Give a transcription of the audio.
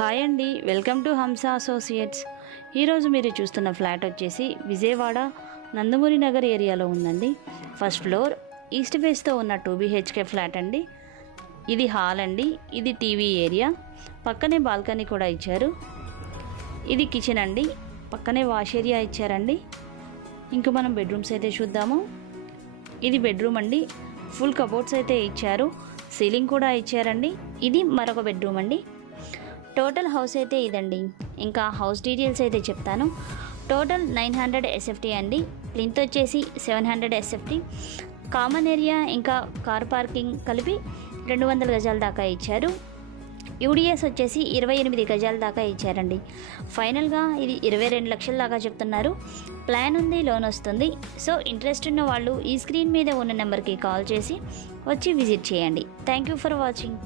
Hi అండి, welcome to హంస associates. ఈరోజు మీరు చూస్తున్న ఫ్లాట్ వచ్చేసి విజయవాడ నందమూరి నగర్ ఏరియాలో ఉందండి. ఫస్ట్ ఫ్లోర్ ఈస్ట్ ఫేస్తో ఉన్న 2 BHK ఫ్లాట్ అండి. ఇది హాల్ అండి. ఇది టీవీ ఏరియా, పక్కనే బాల్కనీ కూడా ఇచ్చారు. ఇది కిచెన్ అండి, పక్కనే వాష్ ఏరియా ఇచ్చారండి. ఇంక మనం బెడ్రూమ్స్ అయితే చూద్దాము. ఇది బెడ్రూమ్ అండి, ఫుల్ కబోర్డ్స్ అయితే ఇచ్చారు, సీలింగ్ కూడా ఇచ్చారండి. ఇది మరొక బెడ్రూమ్ అండి. టోటల్ హౌస్ అయితే ఇదండి. ఇంకా హౌస్ డీటెయిల్స్ అయితే చెప్తాను. టోటల్ 900 SFT అండి. ప్లింత్ వచ్చేసి 700 SFT. కామన్ ఏరియా ఇంకా కార్ పార్కింగ్ కలిపి 200 గజాల దాకా ఇచ్చారు. యూడిఎస్ వచ్చేసి 28 గజాల దాకా ఇచ్చారండి. ఫైనల్గా ఇది 22 లక్షల దాకా చెప్తున్నారు. ప్లాన్ ఉంది, లోన్ వస్తుంది. సో ఇంట్రెస్ట్ ఉన్న వాళ్ళు ఈ స్క్రీన్ మీద ఉన్న నెంబర్కి కాల్ చేసి వచ్చి విజిట్ చేయండి. Thank you for watching.